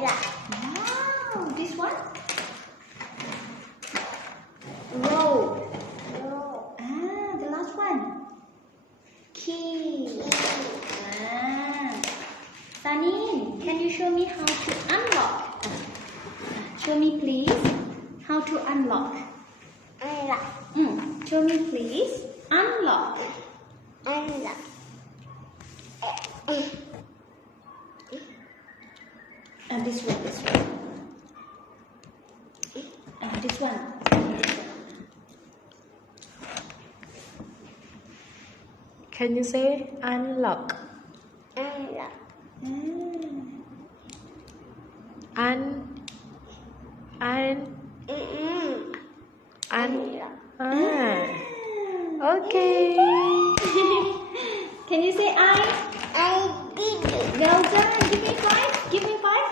Yeah. Wow, this one? Roll. The last one. Key. Sanin, can you show me how to unlock? Show me please. How to unlock? Unlock. Show me please. Unlock. Unlock. And this one. And this one. Can you say unlock? Unlock. Okay. Can you say I? I did it. Well done. Give me five.